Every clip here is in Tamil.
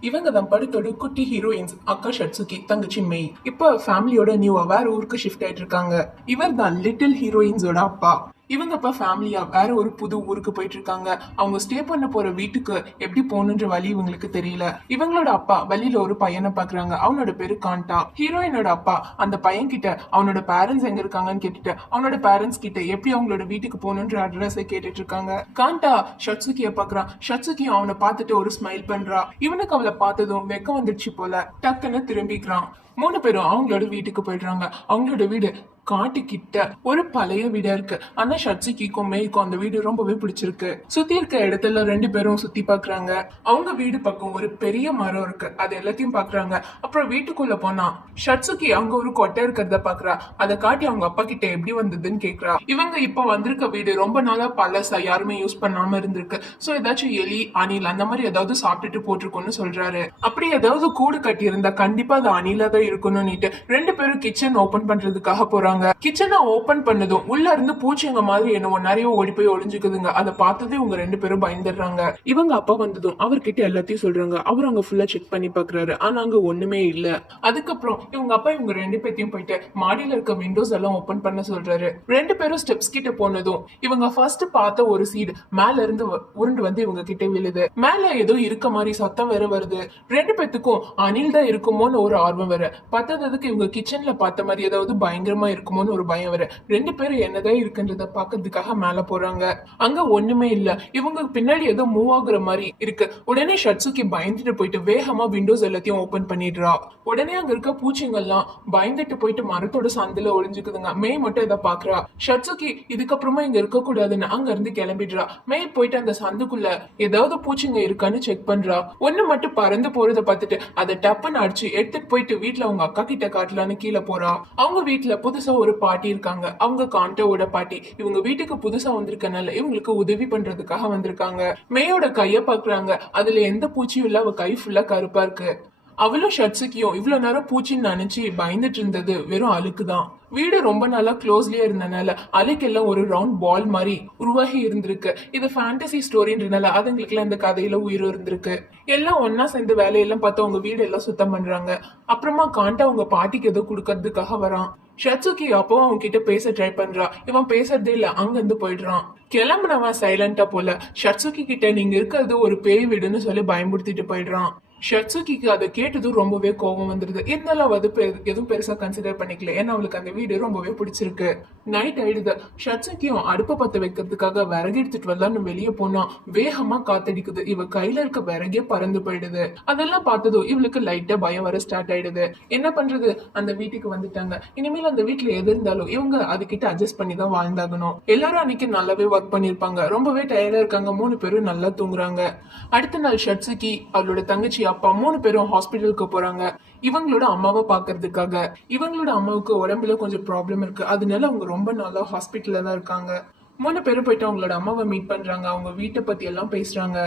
இவங்க தான் படத்தோட குட்டி ஹீரோயின்ஸ் அக்கா ஷட்சுகி தங்கச்சி மெய். இப்ப ஃபேமிலியோட நியூவா வேற ஊருக்கு ஷிஃப்ட் ஆயிட்டு இருக்காங்க. இவர் தான் லிட்டில் ஹீரோயின்ஸோட அப்பா. இவங்க இப்போ ஃபேமிலியாக வேற ஒரு புது ஊருக்கு போயிட்டு இருக்காங்க அவங்க ஸ்டே பண்ண போற வீட்டுக்கு எப்படி போகணுன்ற வழி இவங்களுக்கு தெரியல. இவங்களோட அப்பா வழியில ஒரு பையனை பாக்குறாங்க. அவனோட பேரு காண்டா. ஹீரோயினோட அப்பா அந்த பையன் கிட்ட அவனோட பேரண்ட்ஸ் எங்க இருக்காங்கன்னு கேட்டுட்டு அவனோட பேரண்ட்ஸ் கிட்ட எப்படி அவங்களோட வீட்டுக்கு போகணுன்ற அட்ரஸை கேட்டுட்டு இருக்காங்க காண்டா ஷட்சுகிய பாக்குறான். ஷட்சுகியும் அவனை பார்த்துட்டு ஒரு ஸ்மைல் பண்றா. இவனுக்கு அவளை பார்த்ததும் வெக்கம் வந்துடுச்சு போல. டக்குன்னு திரும்பிக்கிறான். மூணு பேரும் அவங்களோட வீட்டுக்கு போயிடுறாங்க. அவங்களோட வீடு காட்டுக்கிட்ட ஒரு பழைய வீடா இருக்கு. ஆனா ஷட்சிக்கும் மேய்க்கும் அந்த வீடு ரொம்பவே பிடிச்சிருக்கு. சுத்தி இருக்க இடத்துல ரெண்டு பேரும் சுத்தி பாக்குறாங்க. அவங்க வீடு பக்கம் ஒரு பெரிய மரம் இருக்கு. அது எல்லாத்தையும் பாக்குறாங்க. அப்புறம் வீட்டுக்குள்ள போனா ஷட்சுக்கி அங்க ஒரு கொட்டை இருக்கிறத பாக்குறா. அதை காட்டி அவங்க அப்பா கிட்ட எப்படி வந்ததுன்னு கேக்குறா. இவங்க இப்ப வந்திருக்க வீடு ரொம்ப நாளா பழசா யாருமே யூஸ் பண்ணாம இருந்திருக்கு. சோ ஏதாச்சும் எலி அணில் அந்த மாதிரி ஏதாவது சாப்பிட்டுட்டு போட்டிருக்கோன்னு சொல்றாரு. அப்படி ஏதாவது கூடு கட்டி இருந்தா கண்டிப்பா அது அணிலா தான் இருக்கணும்னுட்டு ரெண்டு பேரும் கிச்சன் ஓபன் பண்றதுக்காக போறாங்க. கிச்சனை ஓபன் பண்ணதும் உள்ள இருந்து பூச்சிங்க மாதிரி என்னவோ நிறைய ஓடி போய் ஒளிஞ்சுக்குதுங்க. அதை பார்த்ததே இவங்க ரெண்டு பேரும் பயந்துடுறாங்க. இவங்க அப்பா வந்ததும் அவர்கிட்ட எல்லாத்தையும் சொல்றாங்க. அவர் அங்க ஃபுல்லா செக் பண்ணி பாக்குறாரு. ஆனா அங்க ஒண்ணுமே இல்ல. அதுக்கப்புறம் இவங்க அப்பா இவங்க ரெண்டு பேத்தையும் போயிட்டு மாடியில இருக்க விண்டோஸ் எல்லாம் ஓபன் பண்ண சொல்றாரு. ரெண்டு பேரும் ஸ்டெப்ஸ் கிட்ட போனதும் இவங்க ஃபர்ஸ்ட் பார்த்த ஒரு சீடு மேல இருந்து உருண்டு வந்து இவங்க கிட்ட விழுது. மேல ஏதோ இருக்க மாதிரி சத்தம் வேற வருது. ரெண்டு பேத்துக்கும் அணில் தான் இருக்குமோன்னு ஒரு ஆர்வம் வேற. பத்தாததுக்கு இவங்க கிச்சன்ல பார்த்த மாதிரி ஏதாவது பயங்கரமா இருக்குமோன்னு ஒரு பயம் வர ரெண்டு பேரும் என்னதான் இருக்குன்றத பாக்கிறதுக்காக மேல போறாங்க. அங்க ஒண்ணுமே இல்ல. இவங்க பின்னாடி ஏதோ மூவ் ஆகுற மாதிரி இருக்கு. உடனே ஷட்சுக்கி பயந்துட்டு போயிட்டு வேகமா விண்டோஸ் எல்லாத்தையும் ஓபன் பண்ணிடுறா. உடனே அங்க இருக்க பூச்சிங்கெல்லாம் பயந்துட்டு போயிட்டு மரத்தோட சந்தில ஒளிஞ்சுக்குதுங்க. மே மட்டும் இதை பாக்குறா ஷட்சுக்கி இதுக்கப்புறமா இங்க இருக்க கூடாதுன்னு அங்க இருந்து கிளம்பிடுறா. மே போயிட்டு அந்த சந்துக்குள்ள ஏதாவது பூச்சிங்க இருக்கான்னு செக் பண்றா. ஒண்ணு மட்டும் பறந்து போறத பார்த்துட்டு அதை டப்புன்னு அடிச்சு எடுத்துட்டு போயிட்டு வீட்டுல அவங்க அக்கா கிட்ட காட்டலான்னு கீழே போறா. அவங்க வீட்டுல புதுசா ஒரு பாட்டி இருக்காங்க. அவங்க காண்டோட பாட்டி. இவங்க வீட்டுக்கு புதுசா வந்திருக்கனால இவங்களுக்கு உதவி பண்றதுக்காக வந்திருக்காங்க. மேயோட கைய பாக்குறாங்க அதுல எந்த பூச்சியும் இல்ல. அவ கை ஃபுல்லா கருப்பா இருக்கு. அவளும் ஷட்ஸுக்கியும் இவ்வளோ நேரம் பூச்சின்னு நினைச்சு பயந்துட்டு இருந்தது வெறும் அழுக்கு தான் வீடு ரொம்ப நாளா க்ளோஸ்லயே இருந்தனால அழுக்கெல்லாம் ஒரு ரவுண்ட் பால் மாதிரி உருவாகி இருந்திருக்கு. இது ஃபேண்டசி ஸ்டோரின்றனால அதுங்களுக்குலாம் இந்த கதையில உயிர் இருந்திருக்கு. எல்லாம் ஒன்னா சேர்ந்து வேலையெல்லாம் பார்த்து அவங்க வீடு எல்லாம் சுத்தம் பண்றாங்க. அப்புறமா காண்டா அவங்க பாட்டிக்கு ஏதோ கொடுக்கறதுக்காக வரான். ஷட்சுகி அப்போ அவங்க கிட்ட பேச ட்ரை பண்றா. இவன் பேசுறதே இல்ல அங்கிருந்து போயிடுறான். கிளம்புனவன் சைலண்டா போல. ஷட்சுகி கிட்ட நீங்க இருக்கிறது ஒரு பேய் வீடுன்னு சொல்லி பயமுறுத்திட்டு போயிடுறான். ஷட்சுகிக்கு அதை கேட்டதும் ரொம்பவே கோபம் வந்துருது. இருந்தாலும் அது பெ- எதுவும் பெருசா கன்சிடர் பண்ணிக்கல. ஏன்னா அவளுக்கு அந்த வீடு ரொம்பவே பிடிச்சிருக்கு. நைட் ஆயிடுது. ஷட்சுக்கியும் அடுப்பை பத்த வைக்கிறதுக்காக விறகு எடுத்துட்டு வரலான்னு வெளியே போனா வேகமா காத்தடிக்குது. இவ கையில இருக்க விறகே பறந்து போயிடுது. அதெல்லாம் பார்த்ததும் இவளுக்கு லைட்டா பயம் வர ஸ்டார்ட் ஆயிடுது. என்ன பண்றது? அந்த வீட்டுக்கு வந்துட்டாங்க. இனிமேல் அந்த வீட்டுல எது இருந்தாலும் இவங்க அதுகிட்ட அட்ஜஸ்ட் பண்ணி தான் வாழ்ந்தாகணும். எல்லாரும் அன்னைக்கு நல்லாவே ஒர்க் பண்ணிருப்பாங்க ரொம்பவே டயர்டா இருக்காங்க. மூணு பேரும் நல்லா தூங்குறாங்க. அடுத்த நாள் ஷட்ஸுக்கி அவளோட தங்கச்சி அப்பா மூணு பேரும் ஹாஸ்பிட்டலுக்கு போறாங்க. இவங்களோட அம்மாவை பாக்குறதுக்காக. இவங்களோட அம்மாவுக்கு உடம்புல கொஞ்சம் ப்ராப்ளம் இருக்கு. அதனால அவங்க ரொம்ப நாளா ஹாஸ்பிட்டல்ல தான் இருக்காங்க. மூணு பேரும் போயிட்டு அவங்களோட அம்மாவை மீட் பண்றாங்க. அவங்க வீட்டை பத்தி எல்லாம் பேசுறாங்க.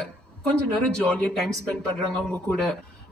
கொஞ்ச நேரம் ஜாலியா டைம் ஸ்பெண்ட் பண்றாங்க அவங்க கூட.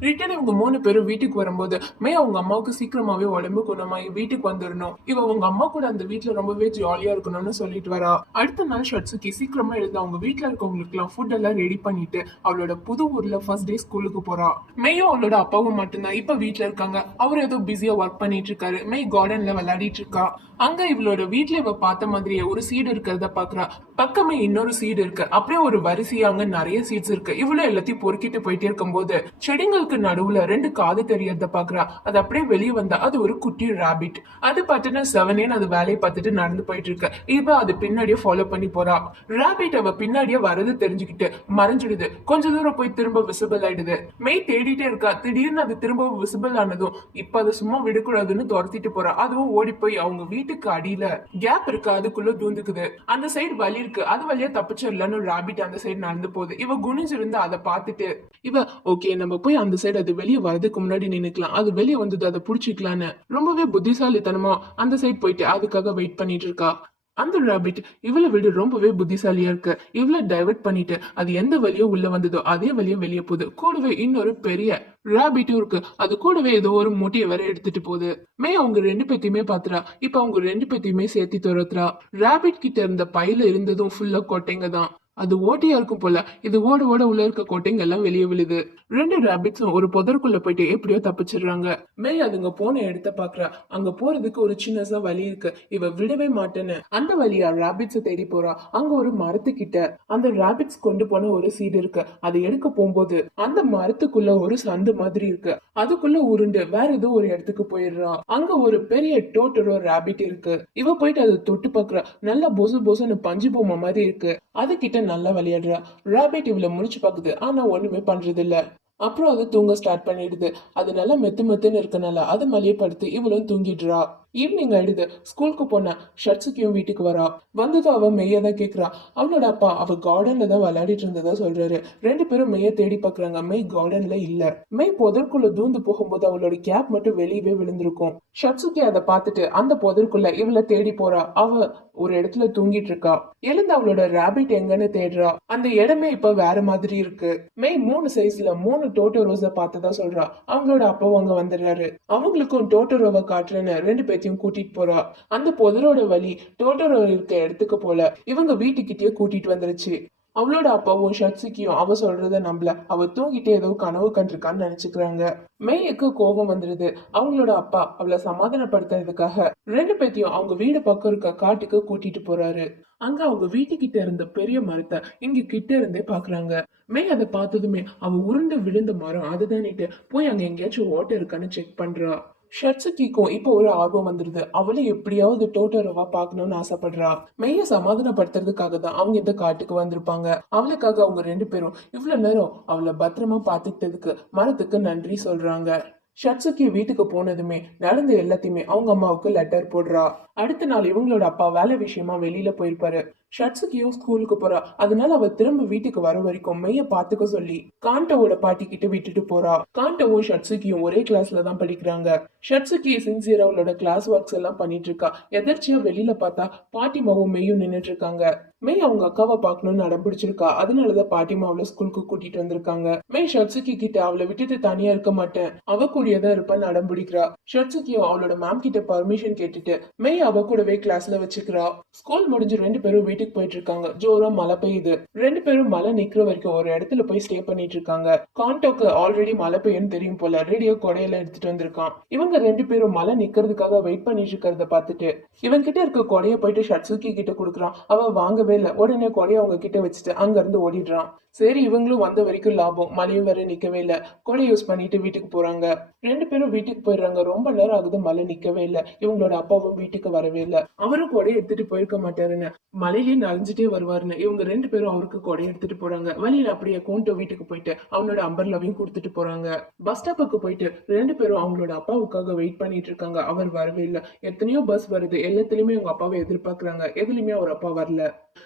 ரிட்டன் இவங்க மூணு பேரும் வீட்டுக்கு வரும்போது மே அவங்க அம்மாவுக்கு சீக்கிரமாவே உடம்பு குணமாயி வீட்டுக்கு வந்துடணும் இவ அவங்க அம்மா கூட அந்த வீட்ல ரொம்பவே ஜாலியா இருக்கணும்னு சொல்லிட்டு வரா. அடுத்த நாள் ஷட்சுக்கி சீக்கிரமா எழுந்து அவங்க வீட்ல இருக்கவங்களுக்கு எல்லாம் ஃபுட் எல்லாம் ரெடி பண்ணிட்டு அவளோட புது ஊர்ல ஃபர்ஸ்ட் டே ஸ்கூலுக்கு போறா. மேயும் அவளோட அப்பாவும் மட்டும்தான் இப்ப வீட்ல இருக்காங்க. அவர் ஏதோ பிஸியா ஒர்க் பண்ணிட்டு இருக்காரு மே கார்டன்ல விளையாடிட்டு இருக்கா அங்க இவளோட வீட்ல இவ பார்த்த மாதிரியே ஒரு சீடு இருக்கிறத பாக்குறா. பக்கமே இன்னொரு சீடு இருக்கு. அப்படியே ஒரு வரிசையா அங்க நிறைய சீட்ஸ் இருக்கு. இவ்வளவு எல்லாத்தையும் பொறுக்கிட்டு போயிட்டே இருக்கும்போது செடிங்களுக்கு நடுவுல ரெண்டு காது தெரியறத பாக்குறா. அது அப்படியே வெளியே வந்தா அது ஒரு குட்டி ராபிட் அது பார்த்துட்டு செவனேன்னு அது வேலையை பார்த்துட்டு நடந்து போயிட்டு இருக்கு. இவ அது பின்னாடியே ஃபாலோ பண்ணி போறா. ராபிட் அவ பின்னாடியே வரது தெரிஞ்சுக்கிட்டு மறைஞ்சிடுது. கொஞ்ச தூரம் போய் திரும்ப விசிபிள் ஆயிடுது. மெய் தேடிட்டே இருக்கா. திடீர்னு அது திரும்ப விசிபிள் ஆனதும் இப்ப அதை சும்மா விடக்கூடாதுன்னு துரத்திட்டு போறா. அதுவும் ஓடி போய் அவங்க வீட்டுக்கு அடியில. கேப் இருக்கு? அதுக்குள்ள தூந்துக்குது. அந்த சைடு வழி இருக்கு. அது வழியா தப்பிச்சிடலன்னு ராபிட் அந்த சைடு நடந்து போகுது. இவ குனிஞ்சிருந்து அதை பார்த்துட்டு இவ ஓகே நம்ம போய் அந்த சைடு அது வெளியே வரதுக்கு முன்னாடி நின்னுக்கலாம். அது வெளியே வந்தது அதை புடிச்சிக்கலான்னு. ரொம்பவே புத்திசாலித்தனமா அந்த சைடு போயிட்டு அதுக்காக வெயிட் பண்ணிட்டு இருக்கா. அந்த ராபிட் இவளை விட ரொம்பவே புத்திசாலியா இருக்கு. இவளை டைவர்ட் பண்ணிட்டு அது எந்த வழியோ உள்ள வந்ததோ அதே வழியும் வெளியே போகுது. கூடவே இன்னொரு பெரிய ராபிட்டும் இருக்கு. அது கூடவே ஏதோ ஒரு மூட்டையை வேற எடுத்துட்டு போகுது. மே அவங்க ரெண்டு பேத்தையுமே பாத்துறா. இப்ப அவங்க ரெண்டு பேத்தையுமே சேர்த்து துரத்துறா. ராபிட் கிட்ட இருந்த பையில இருந்ததும் ஃபுல்லா கொட்டைங்க தான். அது ஓட்டையா இருக்கும் போல. இது ஓட ஓட உள்ள இருக்க கோட்டைங்க எல்லாம் வெளியே விழுது. ரெண்டு ரேபிட்ஸும் ஒரு புதருக்குள்ள போயிட்டு எப்படியோ தப்பிச்சிடுறாங்க. மே அதுங்க போன இடத்த பாக்குறா. அங்க போறதுக்கு ஒரு சின்னசா வழி இருக்கு. இவ விடவே மாட்டேன்னு. அந்த வழியா ரேபிட்ஸ தேடி போறா. அங்க ஒரு மரத்துக்கிட்ட அந்த ரேபிட்ஸ் கொண்டு போன ஒரு சீடு இருக்கு. அதை எடுக்க போகும்போது அந்த மரத்துக்குள்ள ஒரு சந்து மாதிரி இருக்கு. அதுக்குள்ள உருண்டு வேற ஏதோ ஒரு இடத்துக்கு போயிடுறா. அங்க ஒரு பெரிய டோட்டரோ ரேபிட் இருக்கு. இவ போயிட்டு அதை தொட்டு பாக்குறா. நல்லா பொசு பொசுன்னு பஞ்சு பொம்மை மாதிரி இருக்கு. அது கிட்ட நல்லா விளையாடுறா? ராபிட் இவள முடிச்சு பார்க்குது ஆனா ஒண்ணுமே பண்றது இல்ல அப்புறம் அது தூங்க ஸ்டார்ட் பண்ணிடுது. அது நல்லா மெத்து மெத்துன்னு இருக்கனால அது மலையை படுத்து இவளும் தூங்கிடுறா. ஈவினிங் ஆயிடுது. ஸ்கூலுக்கு போன ஷர்ட்ஸுக்கையும் வீட்டுக்கு வரா. வந்ததும் அவன் மெய்ய தான் கேக்குறா. அவளோட அப்பா அவ கார்டன்ல தான் விளையாடிட்டு இருந்ததா சொல்றாரு. ரெண்டு பேரும் மெய்ய தேடி பாக்குறாங்க. மெய் கார்டன்ல இல்ல. மெய் புதற்குள்ள தூந்து போகும்போது அவளோட கேப் மட்டும் வெளியவே விழுந்திருக்கும். ஷர்ட்ஸுக்கே அதை பார்த்துட்டு அந்த புதற்குள்ள இவளை தேடி போறா. அவ ஒரு இடத்துல தூங்கிட்டு இருக்கா. எழுந்து அவளோட ரேபிட் எங்கன்னு தேடுறா. அந்த இடமே இப்ப வேற மாதிரி இருக்கு. மெய் மூணு சைஸ்ல மூணு டோட்டோ ரோஸ பார்த்ததா சொல்றா. அவங்களோட அப்பாவும் அங்க வந்துடுறாரு. அவங்களுக்கும் டோட்டோ ரோவை காட்டுறேன்னு ரெண்டு பேத்தையும் கூட்டிட்டு போறா. அந்த புதரோட வழி டோட்டோரோ இருக்க இடத்துக்கு போல. இவங்க வீட்டுக்கிட்டயே கூட்டிட்டு வந்துருச்சு. அவளோட அப்பாவும் ஷட்ஸுக்கியும் அவ சொல்றத நம்பல. அவ தூங்கிட்டு ஏதோ கனவு கண்டிருக்கான்னு நினைச்சுக்கிறாங்க. மேய்க்கு கோபம் வந்துருது. அவங்களோட அப்பா அவளை சமாதானப்படுத்துறதுக்காக ரெண்டு பேத்தையும் அவங்க வீடு பக்கம் இருக்க காட்டுக்கு கூட்டிட்டு போறாரு. அங்க அவங்க வீட்டுக்கிட்ட இருந்த பெரிய மரத்தை இங்க கிட்ட இருந்தே பாக்குறாங்க. மே அதை பார்த்ததுமே அவ உருண்டு விழுந்த மரம் அதுதானிட்டு போய் அங்க எங்கேயாச்சும் ஓட்டை இருக்கான்னு செக் பண்றா. ஷட்ஸுக்கிக்கும் இப்போ ஒரு ஆர்வம் வந்துருது. அவளை எப்படியாவது டோட்டோரோவா பார்க்கணும்னு ஆசைப்படுறா. மெய்ய சமாதானப்படுத்துறதுக்காக தான் அவங்க இந்த காட்டுக்கு வந்திருப்பாங்க. அவளுக்காக அவங்க ரெண்டு பேரும் இவ்வளவு நேரம் அவளை பத்திரமா பார்த்துக்கிட்டதுக்கு மரத்துக்கு நன்றி சொல்றாங்க. ஷட்ஸுக்கி வீட்டுக்கு போனதுமே நடந்த எல்லாத்தையுமே அவங்க அம்மாவுக்கு லெட்டர் போடுறா. அடுத்த நாள் இவங்களோட அப்பா வேலை விஷயமா வெளியில போயிருப்பாரு. ஷட்ஸுக்கியும் ஸ்கூலுக்கு போறா. அதனால அவ திரும்ப வீட்டுக்கு வர வரைக்கும் மெய்ய பாத்துக்க சொல்லி காண்டவோட பாட்டி கிட்ட விட்டுட்டு போறா. காண்டவும் ஷட்ஸுக்கியும் ஒரே கிளாஸ்ல தான் படிக்கிறாங்க. ஷட்ஸுக்கி சின்சியரா அவளோட கிளாஸ் ஒர்க்ஸ் எல்லாம் பண்ணிட்டு இருக்கா. எதர்ச்சியா வெளியில பார்த்தா பாட்டிமாவும் மெய்யும் நின்னுட்டு இருக்காங்க. மெய் அவங்க அக்காவை பார்க்கணும்னு அடம் பிடிச்சிருக்கா. அதனாலதான் பாட்டிமா அவளை ஸ்கூலுக்கு கூட்டிட்டு வந்திருக்காங்க. மெய் ஷட்ஸுக்கி கிட்ட அவளை விட்டுட்டு தனியா இருக்க மாட்டேன். அவ கூடியதான் இருப்பான்னு அடம் பிடிக்கிறா. ஷட்ஸுக்கியும் அவளோட மேம் கிட்ட பர்மிஷன் கேட்டுட்டு மெய் அவ கூடவே கிளாஸ்ல வச்சுக்கிறா. ஸ்கூல் முடிஞ்சு ரெண்டு பேரும் வீட்டுக்கு போயிட்டு இருக்காங்க ஜோரா மழை பெய்யுது. ரெண்டு பேரும் மழை நிக்கிற வரைக்கும் ஒரு இடத்துல போய் ஸ்டே பண்ணிட்டு இருக்காங்க கான்டோக்கு ஆல்ரெடி மழை பெய்யும் தெரியும் போல. ரேடியோ கொடையெல்லாம் எடுத்துட்டு வந்திருக்கான். இவங்க ரெண்டு பேரும் மழை நிக்கிறதுக்காக வெயிட் பண்ணிட்டு இருக்கிறத பார்த்துட்டு இவன் கிட்ட இருக்க கொடைய போயிட்டு ஷட்சுகி கிட்ட கொடுக்குறான். அவ வாங்கவே இல்லை. உடனே கொடைய அவங்க கிட்ட வச்சுட்டு அங்க இருந்து ஓடிடுறான். சரி இவங்களும் வந்த வரைக்கும் லாபம். மழையும் வர நிக்கவே இல்லை. கொடை யூஸ் பண்ணிட்டு வீட்டுக்கு போறாங்க. ரெண்டு பேரும் வீட்டுக்கு போயிடுறாங்க. ரொம்ப நேரம் ஆகுது மழை நிக்கவே இல்லை. இவங்களோட அப்பாவும் வீட்டுக்கு வரவே இல்லை. அவரும் கொடையை எடுத்துட்டு போயிருக்க மாட்டாருன்னு. மழையிலேயே நனைஞ்சிட்டே வருவாருன்னு. இவங்க ரெண்டு பேரும் அவருக்கு கொடையை எடுத்துட்டு போறாங்க. வழியில அப்படியே கோண்டோ வீட்டுக்கு போயிட்டு அவனோட அம்பர்லாவையும் கொடுத்துட்டு போறாங்க. பஸ் ஸ்டாப்புக்கு போயிட்டு ரெண்டு பேரும் அவங்களோட அப்பாவுக்காக வெயிட் பண்ணிட்டு இருக்காங்க. அவர் வரவே இல்லை. எத்தனையோ பஸ் வருது. எல்லாத்துலயுமே அவங்க அப்பாவை எதிர்பார்க்கறாங்க. எதுலயுமே அவர் அப்பா வரல.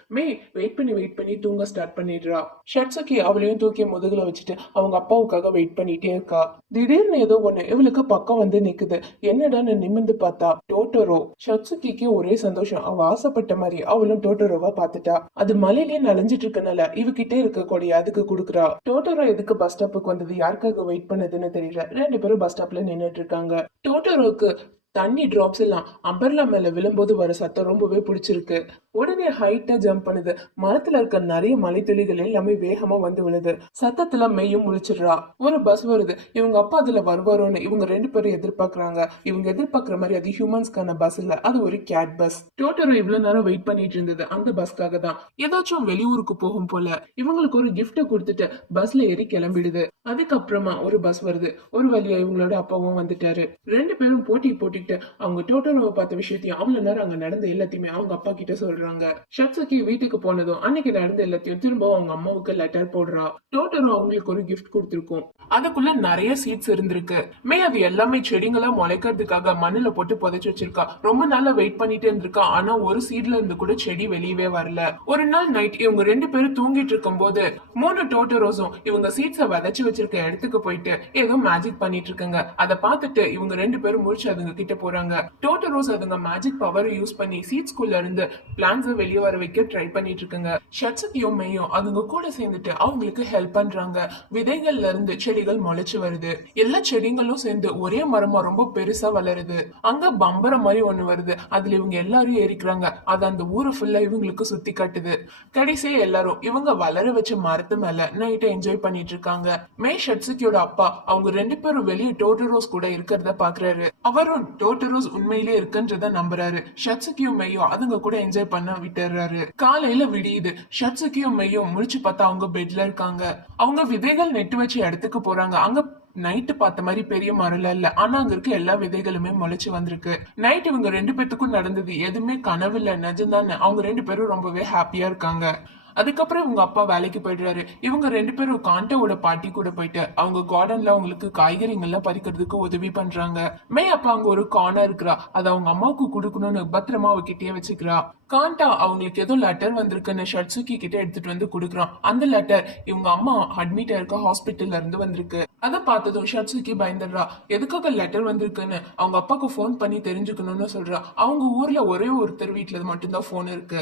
மே வெயிட் பண்ணி வெயிட் பண்ணி தூங்க ஸ்டார்ட் பண்ணிடுறா. ஷட்ஸுக்கி அவளையும் தூக்கி முதுகுல வச்சுட்டு அவங்க அப்பாவுக்காக வெயிட் பண்ணிட்டே இருக்கா. திடீர்னு ஏதோ ஒண்ணு இவளுக்கு பக்கம் வந்து நிக்குது. என்னடான்னு நிமிர்ந்து பார்த்தா? டோட்டோரோ. ஷட்ஸுக்கிக்கு ஒரே சந்தோஷம். அவ ஆசைப்பட்ட மாதிரி அவளும் டோட்டோரோவா பார்த்துட்டா. அது மலையிலேயே நனைஞ்சிட்டு இருக்கனால இவகிட்டே இருக்க கொடி அதுக்கு கொடுக்குறா. டோட்டோரோ எதுக்கு பஸ் ஸ்டாப்புக்கு வந்தது? யாருக்காக வெயிட் பண்ணதுன்னு தெரியல. ரெண்டு பேரும் பஸ் ஸ்டாப்ல நின்றுட்டு இருக்காங்க. டோட்டோரோக்கு தண்ணி ட்ராப்ஸ் எல்லாம் அம்பர்லா மேல விழும்போது வர சத்தம் ரொம்பவே பிடிச்சிருக்கு. உடனே ஹைட்டா ஜம்ப் பண்ணுது. மரத்துல இருக்க நிறைய மலைத்துளிகள் எல்லாமே வேகமா வந்து விழுது. சத்தத்துல மெய்யும் முழிச்சிடுறா. ஒரு பஸ் வருது. இவங்க அப்பா அதுல வருவாரோன்னு இவங்க ரெண்டு பேரும் எதிர்பார்க்கறாங்க. இவங்க எதிர்பார்க்கற மாதிரி அது ஹியூமன்ஸ்க்கான பஸ் இல்ல. அது ஒரு கேட் பஸ் டோட்டரோ இவ்வளவு நேரம் வெயிட் பண்ணிட்டு இருந்தது. அந்த பஸ்க்காக தான். ஏதாச்சும் வெளியூருக்கு போகும் போல இவங்களுக்கு ஒரு கிஃப்ட கொடுத்துட்டு பஸ்ல ஏறி கிளம்பிடுது. அதுக்கப்புறமா ஒரு பஸ் வருது. ஒரு வழியா இவங்களோட அப்பாவும் வந்துட்டாரு. ரெண்டு பேரும் போட்டி போட்டி போட்டிட்டு அவங்க டோட்டோரோவை பார்த்த விஷயத்தையும் அவ்வளவு நேரம் அங்க நடந்த எல்லாத்தையுமே அவங்க அப்பா கிட்ட சொல்றாங்க. ஷட்சுக்கி வீட்டுக்கு போனதும் அன்னைக்கு நடந்த எல்லாத்தையும் திரும்ப அவங்க அம்மாவுக்கு லெட்டர் போடுறா. டோட்டோரோ அவங்களுக்கு ஒரு கிஃப்ட் கொடுத்திருக்கும். அதுக்குள்ள நிறைய சீட்ஸ் இருந்திருக்கு. மே அது எல்லாமே செடிங்களா முளைக்கிறதுக்காக மண்ணுல போட்டு புதைச்சு வச்சிருக்கா. ரொம்ப நாளா வெயிட் பண்ணிட்டே இருந்திருக்கா. ஆனா ஒரு சீட்ல இருந்து கூட செடி வெளியவே வரல. ஒரு நாள் நைட் இவங்க ரெண்டு பேரும் தூங்கிட்டு இருக்கும் போது மூணு டோட்டரோஸும் இவங்க சீட்ஸை விதைச்சு வச்சிருக்க இடத்துக்கு போயிட்டு ஏதோ மேஜிக் பண்ணிட்டு இருக்குங்க. அதை பார்த்துட்டு இவங்க ரெண்டு பேரும் முடிச்சு அதுங்க கிட்ட போறாங்க. டோட்டரோஸ் அதுங்க மேஜிக் பவர் யூஸ் பண்ணி சீட்ஸ்குள்ள இருந்து பிளான்ஸை வெளியே வர வைக்க ட்ரை பண்ணிட்டு இருக்குங்க. ஷட்ஸுக்கியும் மெய்யும் அதுங்க கூட சேர்ந்துட்டு அவங்களுக்கு ஹெல்ப் பண்றாங்க. விதைகள்ல இருந்து செடிகள் முளைச்சு வருது. எல்லா செடிகளும் சேர்ந்து ஒரே மரமா ரொம்ப பெருசா வளருது. அங்க பம்பரம் மாதிரி ஒண்ணு வருது. அதுல இவங்க எல்லாரும் ஏறிக்கிறாங்க. அது அந்த ஊரு ஃபுல்லா இவங்களுக்கு சுத்தி காட்டுது. கடைசியா எல்லாரும் இவங்க வளர வச்ச மரத்து மேல நைட்டை என்ஜாய் பண்ணிட்டு இருக்காங்க. மே ஷட்ஸுக்கியோட அப்பா அவங்க ரெண்டு பேரும் வெளியே டோட்டரோஸ் கூட இருக்கிறத பாக்குறாரு. அவரும் டோட்டரோஸ் உண்மையிலே இருக்குன்றத நம்புறாரு. ஷட்ஸுக்கியும் மெய்யும் அதுங்க கூட என்ஜாய் பண்ண விட்டுறாரு. காலையில விடியுது. ஷட்ஸுக்கியும் மெய்யும் முழிச்சு பார்த்தா அவங்க பெட்ல இருக்காங்க. அவங்க விதைகள் நெட்டு வச்ச இடத்துக்கு போறாங்க. அங்க நைட்டு பார்த்த மாதிரி பெரிய மரம் இல்ல. ஆனா அங்க இருக்க எல்லா விதைகளுமே முளைச்சு வந்திருக்கு. நைட் இவங்க ரெண்டு பேத்துக்கும் நடந்தது எதுவுமே கனவு இல்ல நிஜம்தானே? அவங்க ரெண்டு பேரும் ரொம்பவே ஹாப்பியா இருக்காங்க. அதுக்கப்புறம் இவங்க அப்பா வேலைக்கு போயிடுறாரு. இவங்க ரெண்டு பேரும் காண்டாவோட பாட்டி கூட போயிட்டு அவங்க கார்டன்ல அவங்களுக்கு காய்கறிகள்லாம் பறிக்கிறதுக்கு உதவி பண்றாங்க. மே அப்பா அங்க ஒரு கார்னர் இருக்கிறா. அதை அவங்க அம்மாவுக்கு கொடுக்கணும்னு பத்திரமா அவகிட்டயே வச்சுக்கிறா. காண்டா அவங்களுக்கு ஏதோ லெட்டர் வந்திருக்குன்னு ஷட்சுக்கி கிட்ட எடுத்துட்டு வந்து கொடுக்குறான். அந்த லெட்டர் இவங்க அம்மா அட்மிட் ஆயிருக்க ஹாஸ்பிட்டல்ல இருந்து வந்திருக்கு. அதை பார்த்ததும் ஷட்சுக்கி பயந்துடுறா. எதுக்காக லெட்டர் வந்திருக்குன்னு அவங்க அப்பாவுக்கு ஃபோன் பண்ணி தெரிஞ்சுக்கணும்னு சொல்றா. அவங்க ஊர்ல ஒரே ஒருத்தர் வீட்டுல மட்டும்தான் ஃபோன் இருக்கு.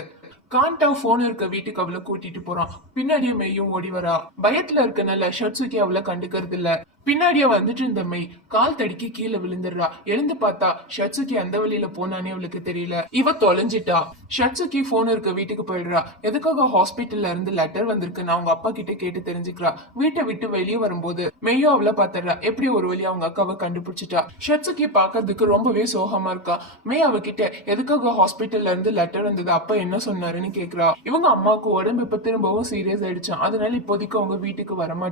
காண்டா போன் இருக்க வீட்டுக்கு அவளை கூட்டிட்டு போறான். பின்னாடியே மெய்யும் ஓடி வரா. பயத்துல இருக்கனால ஷர்ட்ஸுக்கே அவளை கண்டுக்கிறது இல்ல பின்னாடியே வந்துட்டு இருந்த கால் தடுக்கி கீழே விழுந்துடுறா. எழுந்து பார்த்தா ஷட்சுகி அந்த வழியில போனானே அவளுக்கு தெரியல. இவ தொலைஞ்சிட்டா. ஷட்சுகி போன் இருக்க வீட்டுக்கு போயிடுறா. எதுக்காக ஹாஸ்பிட்டல்ல இருந்து லெட்டர் வந்திருக்குன்னு அவங்க அப்பா கிட்ட கேட்டு தெரிஞ்சுக்கிறா. வீட்டை விட்டு வெளியே வரும்போது மெய்யோ அவளை பாத்துறா எப்படி ஒரு வழி அவங்க அக்காவை கண்டுபிடிச்சிட்டா. ஷட்சுகி பாக்குறதுக்கு ரொம்பவே சோகமா இருக்கா. மே அவகிட்ட எதுக்காக ஹாஸ்பிட்டல்ல இருந்து லெட்டர் வந்தது? அப்பா என்ன சொன்னாருன்னு கேக்குறா. இவங்க அம்மாவுக்கு உடம்பு இப்ப திரும்பவும் சீரியஸ் ஆயிடுச்சான் அதனால இப்போதைக்கு அவங்க வீட்டுக்கு வர மெய்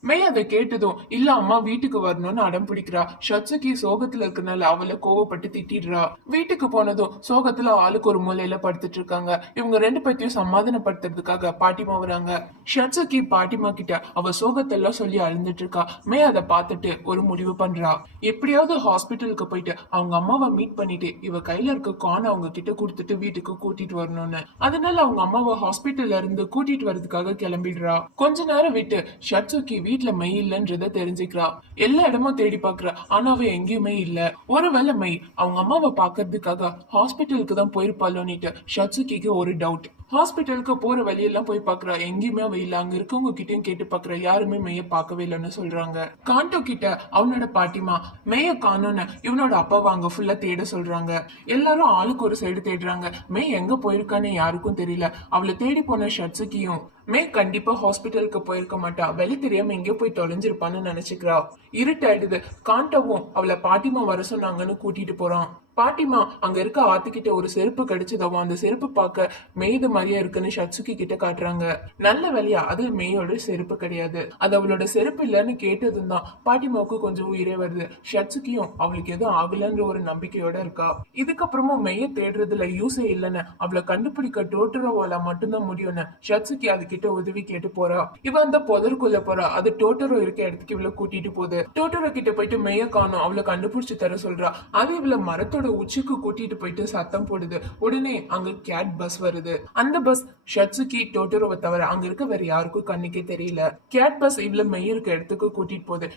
மே அதை கேட்டதும் இல்ல அம்மா வீட்டுக்கு வரணும்னு அடம் பிடிக்கிறா. ஷட்சுகி சோகத்துல இருக்கனால அவளை கோவப்பட்டு திட்டிடுறா. வீட்டுக்கு போனதும் சோகத்துல ஆளுக்கு ஒரு மூலையில படுத்துட்டு இருக்காங்க. இவங்க ரெண்டு பேர்த்தையும் சமாதானப்படுத்துறதுக்காக பாட்டிமா வராங்க. ஷட்சுகி பாட்டிமா கிட்ட அவ சோகத்தெல்லாம் சொல்லி அழுந்துட்டு இருக்கா. மே அதை பார்த்துட்டு ஒரு முடிவு பண்றா. எப்படியாவது ஹாஸ்பிட்டலுக்கு போயிட்டு அவங்க அம்மாவை மீட் பண்ணிட்டு இவ கையில இருக்க கான் அவங்க கிட்ட கொடுத்துட்டு வீட்டுக்கு கூட்டிட்டு வரணும்னு. அதனால அவங்க அம்மாவை ஹாஸ்பிட்டல்ல இருந்து கூட்டிட்டு வரதுக்காக கிளம்பிடுறா. கொஞ்ச நேரம் விட்டு ஷட்சுகி வீட்டுல மெய் இல்லைன்றத தெரிஞ்சுக்கிறா. எல்லா இடமும் தேடி பாக்குறா ஆனா அவ எங்கேயுமே இல்ல. ஒருவேளை மெய் அவங்க அம்மாவை பாக்குறதுக்காக ஹாஸ்பிட்டலுக்கு தான் போயிருப்பாளோன்னுட்டு ஷட்சுகிக்கு ஒரு டவுட் ஹாஸ்பிட்டலுக்கு போற வழியெல்லாம் போய் பாக்குறா எங்கேயுமே அவ இல்ல. அங்க இருக்கவங்க கிட்டயும் கேட்டு பாக்குறா யாருமே மெய்ய பார்க்கவே இல்லைன்னு சொல்றாங்க. காண்டோ கிட்ட அவனோட பாட்டிமா மெய்ய காணோன்னு இவனோட அப்பாவை அங்க ஃபுல்லா தேட சொல்றாங்க. எல்லாரும் ஆளுக்கு ஒரு சைடு தேடுறாங்க. மெய் எங்க போயிருக்கான்னு யாருக்கும் தெரியல. அவளை தேடி போன ஷட்சுக்கியும் மே கண்டிப்பா ஹாஸ்பிட்டலுக்கு போயிருக்க மாட்டா. வெளி தெரியாம எங்கேயோ போய் தொலைஞ்சிருப்பான்னு நினைச்சுக்கிறா. இருட்டாயிடுது. காண்டவும் அவளை பாட்டிமா வர சொன்னாங்கன்னு கூட்டிட்டு போறான். பாட்டிமா அங்க இருக்க ஆத்துக்கிட்ட ஒரு செருப்பு கிடைச்சதவோ அந்த செருப்பு பார்க்க மேய்து மாதிரியா இருக்குன்னு ஷட்சுகி கிட்ட காட்டுறாங்க. நல்ல வேலையா? அது மெய்யோட செருப்பு கிடையாது. அது அவளோட செருப்பு இல்லைன்னு கேட்டதும் தான் பாட்டிமாவுக்கு கொஞ்சம் உயிரே வருது. ஷட்சுகியும் அவளுக்கு எதுவும் ஆகலன்ற ஒரு நம்பிக்கையோட இருக்கா. இதுக்கப்புறமும் மெய்ய தேடுறதுல யூஸே இல்லைன்னு அவளை கண்டுபிடிக்க டோட்டரோவால மட்டும்தான் முடியும்னு ஷட்சுகி அது கிட்ட உதவி கேட்டு போறா. இவ அந்த புதருக்குள்ள போறா. அது டோட்டரோ இருக்க இடத்துக்கு இவளை கூட்டிட்டு போகுது. டோட்டரோ கிட்ட போயிட்டு மெய்ய காணும். அவளை கண்டுபிடிச்சு தர சொல்றா. அது இவளை மரத்தோட உச்சிக்கு கூட்டிட்டு போயிட்டு சத்தம் போடுது. உடனே அங்க கேட் பஸ் வருது. அந்த பஸ் ஷட்ஸுக்கி டோட்டரோவை தவிர அங்க இருக்க வேற யாருக்கும் கண்ணுக்கே தெரியல. கேட் பஸ் இவ்வளவு மெய் இருக்க இடத்துக்கு கூட்டிட்டு போகுது.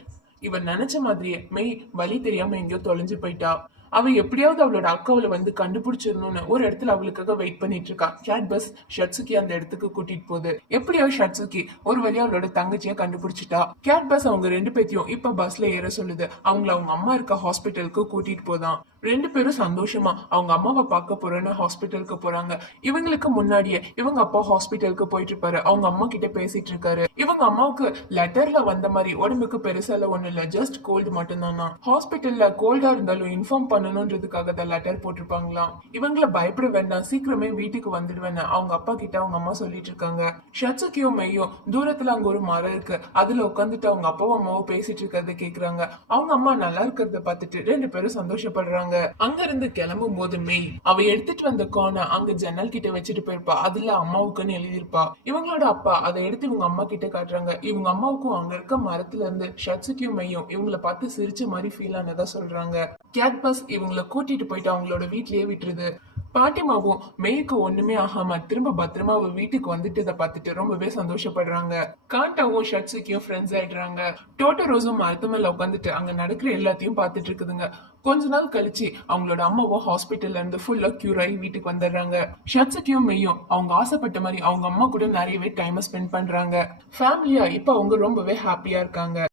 இவன் நினைச்ச மாதிரியே மெய் வழி தெரியாம எங்கேயோ தொலைஞ்சு போயிட்டா. அவள் எப்படியாவது அவளோட அக்காவில் வந்து கண்டுபிடிச்சிடணும்னு ஒரு இடத்துல அவளுக்காக வெயிட் பண்ணிட்டு இருக்கா கேட் பஸ் ஷட்சுகி அந்த இடத்துக்கு கூட்டிட்டு போகுது. எப்படியோ ஷட்சுகி ஒரு வழியா அவளோட தங்கச்சியை கண்டுபிடிச்சிட்டா. கேட் பஸ் அவங்க ரெண்டு பேத்தையும் இப்ப பஸ்ல ஏற சொல்லுது. அவங்கள அவங்க அம்மா இருக்க ஹாஸ்பிட்டலுக்கு கூட்டிட்டு போதான். ரெண்டு பேரும் சந்தோஷமா அவங்க அம்மாவை பார்க்க போறேன்னு ஹாஸ்பிட்டலுக்கு போறாங்க. இவங்களுக்கு முன்னாடியே இவங்க அப்பா ஹாஸ்பிட்டலுக்கு போயிட்டு இருப்பாரு அவங்க அம்மா கிட்ட பேசிட்டு இருக்காரு இவங்க அம்மாவுக்கு லெட்டர்ல வந்த மாதிரி உடம்புக்கு பெருசால ஒண்ணு இல்ல. ஜஸ்ட் கோல்டு மட்டும்தானா ஹாஸ்பிட்டல்ல கோல்டா இருந்தாலும் இன்ஃபார்ம் பண்ணணும்ன்றதுக்காக தான் லெட்டர் போட்டிருப்பாங்களாம். இவங்கள பயப்பட வேண்டாம். சீக்கிரமே வீட்டுக்கு வந்துடுவேன்னு அவங்க அப்பா கிட்ட அவங்க அம்மா சொல்லிட்டு இருக்காங்க ஷட்சுக்கியோ மெய்யோ தூரத்துல அங்க ஒரு மரம் இருக்கு. அதுல உட்காந்துட்டு அவங்க அப்பாவும் அம்மாவும் பேசிட்டு இருக்கிறத கேக்குறாங்க. அவங்க அம்மா நல்லா இருக்கிறத பார்த்துட்டு ரெண்டு பேரும் சந்தோஷப்படுறாங்க. அங்க இருந்து கிளம்பும் போது மெய் அவ எடுத்துட்டு வந்த கோனை அங்க ஜன்னல் கிட்ட வச்சுட்டு போயிருப்பா. அதுல அம்மாவுக்குன்னு எழுதியிருப்பா. இவங்களோட அப்பா அதை எடுத்து இவங்க அம்மா கிட்ட காட்டுறாங்க. இவங்க அம்மாவுக்கும் அங்க இருக்க மரத்துல இருந்து ஷட்சுக்கியும் மெய்யும் இவங்கள பார்த்து சிரிச்ச மாதிரி ஃபீல் ஆனதா சொல்றாங்க. கேட் பஸ் இவங்கள கூட்டிட்டு போயிட்டு அவங்களோட வீட்லயே விட்டுருது. பாட்டிமாவும் மேய்க்கு ஒண்ணுமே ஆகாம திரும்ப பத்திரமா அவ வீட்டுக்கு வந்துட்டதை பார்த்துட்டு ரொம்பவே சந்தோஷப்படுறாங்க. காண்டாவும் ஷட்ஸுக்கியும் ஃப்ரெண்ட்ஸ் ஆயிடுறாங்க. டோட்டரோஸும் மரத்து மேல உட்காந்துட்டு அங்க நடக்கிற எல்லாத்தையும் பார்த்துட்டு இருக்குதுங்க. கொஞ்ச நாள் கழிச்சு அவங்களோட அம்மாவும் ஹாஸ்பிட்டல்ல இருந்து ஃபுல்லா கியூர் ஆகி வீட்டுக்கு வந்துடுறாங்க. ஷட்ஸுக்கியும் மெய்யும் அவங்க ஆசைப்பட்ட மாதிரி அவங்க அம்மா கூட நிறையவே டைம் ஸ்பெண்ட் பண்றாங்க. ஃபேமிலியா இப்ப அவங்க ரொம்பவே ஹாப்பியா இருக்காங்க.